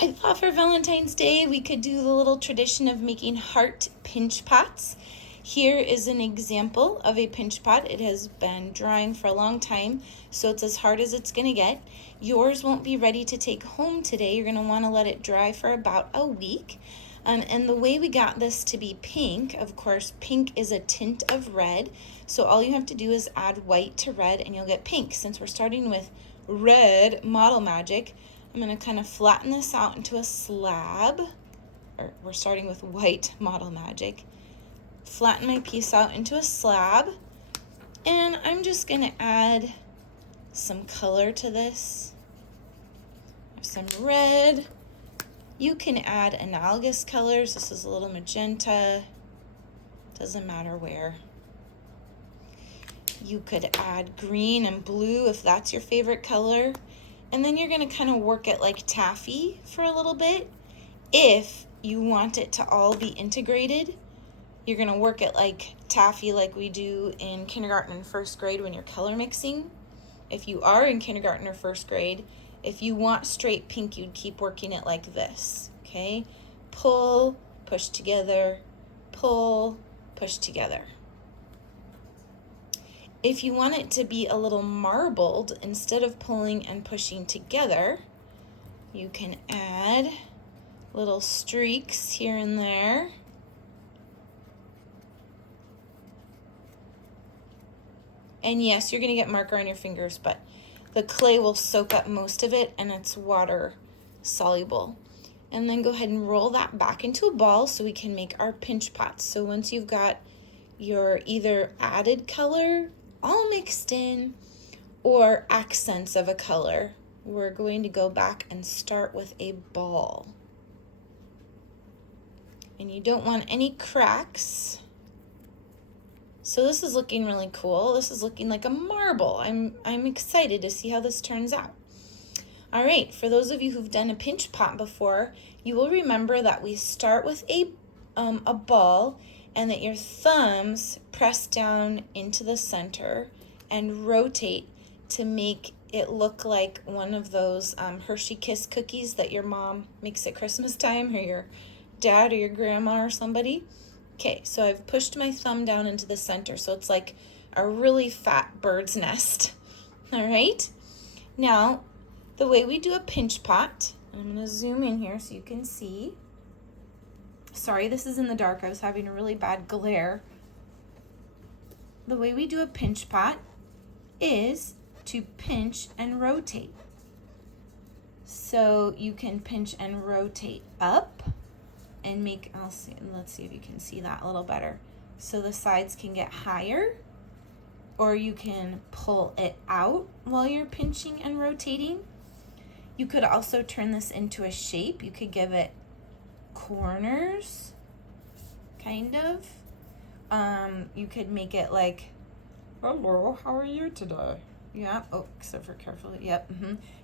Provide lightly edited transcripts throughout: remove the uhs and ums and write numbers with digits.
I thought for Valentine's Day we could do the little tradition of making heart pinch pots. Here is an example of a pinch pot. It has been drying for a long time, so it's as hard as it's gonna get. Yours won't be ready to take home today. You're gonna wanna let it dry for about a week. And the way we got this to be pink, of course, pink is a tint of red. So all you have to do is add white to red and you'll get pink. Since we're starting with red Model Magic, I'm going to kind of flatten this out into a slab, or we're starting with white Model Magic. Flatten my piece out into a slab, and I'm just going to add some color to this. Some red. You can add analogous colors. This is a little magenta. Doesn't matter where. You could add green and blue if that's your favorite color. And then you're going to kind of work it like taffy for a little bit. If you want it to all be integrated, you're going to work it like taffy like we do in kindergarten and first grade when you're color mixing. If you are in kindergarten or first grade, if you want straight pink, you'd keep working it like this, okay? Pull, push together, pull, push together. If you want it to be a little marbled, instead of pulling and pushing together, you can add little streaks here and there. And yes, you're going to get marker on your fingers, but the clay will soak up most of it and it's water soluble. And then go ahead and roll that back into a ball so we can make our pinch pots. So once you've got your either added color all mixed in or accents of a color, we're going to go back and start with a ball. And you don't want any cracks. So this is looking really cool. This is looking like a marble. I'm excited to see how this turns out. All right, for those of you who've done a pinch pot before, you will remember that we start with a ball, and that your thumbs press down into the center and rotate to make it look like one of those Hershey Kiss cookies that your mom makes at Christmas time, or your dad or your grandma or somebody. Okay, so I've pushed my thumb down into the center, so it's like a really fat bird's nest. All right, now the way we do a pinch pot, I'm going to zoom in here so you can see. Sorry, this is in the dark. I was having a really bad glare. The way we do a pinch pot is to pinch and rotate. So you can pinch and rotate up and make, let's see if you can see that a little better. So the sides can get higher, or you can pull it out while you're pinching and rotating. You could also turn this into a shape. You could give it corners, kind of. You could make it like, hello, how are you today? Yeah, oh, except for carefully, yep.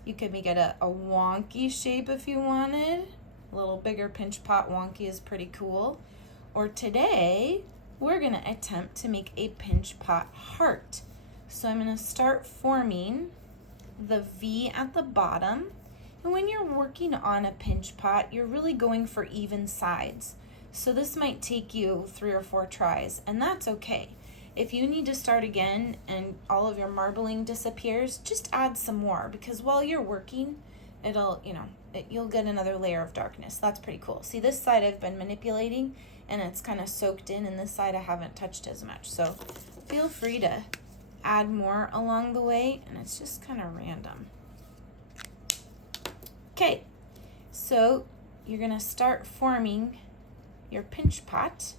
You could make it a wonky shape if you wanted. A little bigger pinch pot wonky is pretty cool. Or today, we're gonna attempt to make a pinch pot heart. So I'm gonna start forming the V at the bottom. And when you're working on a pinch pot, you're really going for even sides. So this might take you 3 or 4 tries, and that's okay. If you need to start again and all of your marbling disappears, just add some more, because while you're working, it'll, you'll get another layer of darkness. That's pretty cool. See, this side I've been manipulating and it's kind of soaked in, and this side I haven't touched as much. So feel free to add more along the way, and it's just kind of random. Okay, so you're gonna start forming your pinch pot.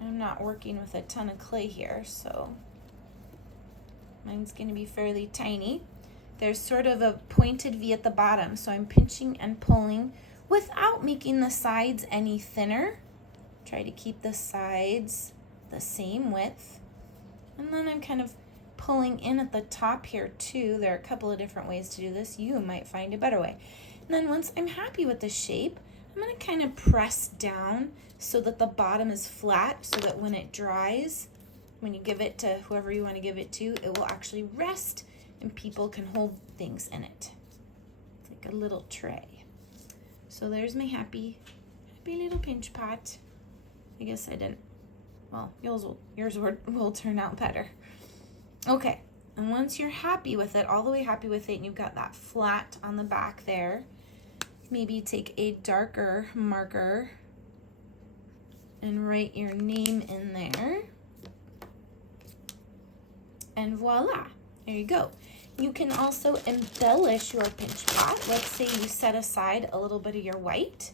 I'm not working with a ton of clay here, so mine's gonna be fairly tiny. There's sort of a pointed V at the bottom, so I'm pinching and pulling without making the sides any thinner. Try to keep the sides the same width. And then I'm kind of pulling in at the top here too. There are a couple of different ways to do this. You might find a better way. And then once I'm happy with the shape, I'm going to kind of press down so that the bottom is flat, so that when it dries, when you give it to whoever you want to give it to, it will actually rest and people can hold things in it. It's like a little tray. So there's my happy little pinch pot. I guess I didn't. Well, yours will turn out better. Okay, and once you're happy with it, all the way happy with it, and you've got that flat on the back there, maybe take a darker marker and write your name in there. And voila, there you go. You can also embellish your pinch pot. Let's say you set aside a little bit of your white,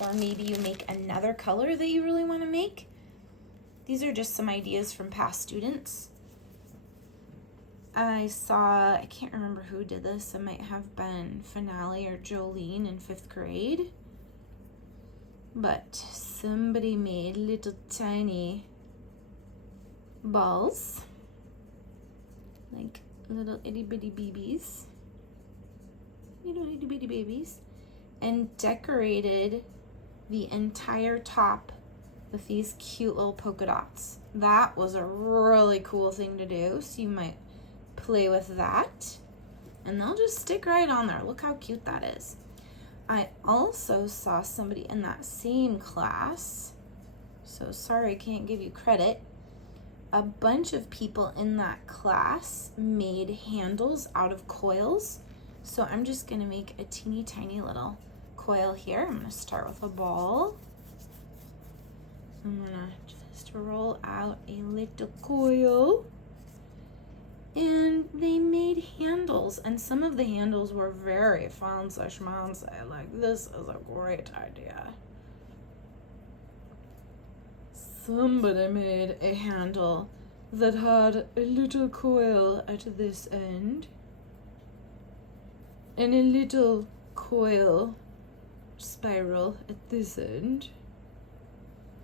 or maybe you make another color that you really want to make. These are just some ideas from past students. I can't remember who did this. It might have been Finale or Jolene in 5th grade. But somebody made little tiny balls, like little itty bitty babies, little itty bitty babies, and decorated the entire top with these cute little polka dots. That was a really cool thing to do, so you might play with that, and they'll just stick right on there. Look how cute that is. I also saw somebody in that same class, so sorry I can't give you credit. A bunch of people in that class made handles out of coils. So I'm just gonna make a teeny tiny little coil here. I'm gonna start with a ball. I'm gonna just roll out a little coil. And they made handles, and some of the handles were very fancy schmancy. Like, this is a great idea. Somebody made a handle that had a little coil at this end and a little coil spiral at this end.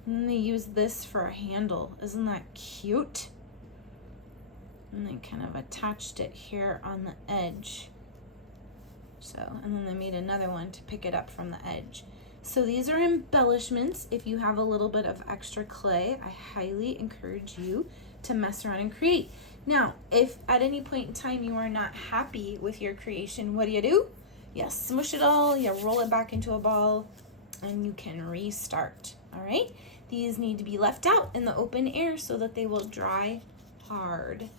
And they used this for a handle. Isn't that cute? And they kind of attached it here on the edge. So, and then they made another one to pick it up from the edge. So these are embellishments. If you have a little bit of extra clay, I highly encourage you to mess around and create. Now, if at any point in time you are not happy with your creation, what do? You smush it all, you roll it back into a ball, and you can restart, all right? These need to be left out in the open air so that they will dry hard.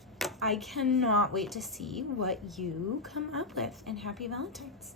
I cannot wait to see what you come up with, and happy Valentine's.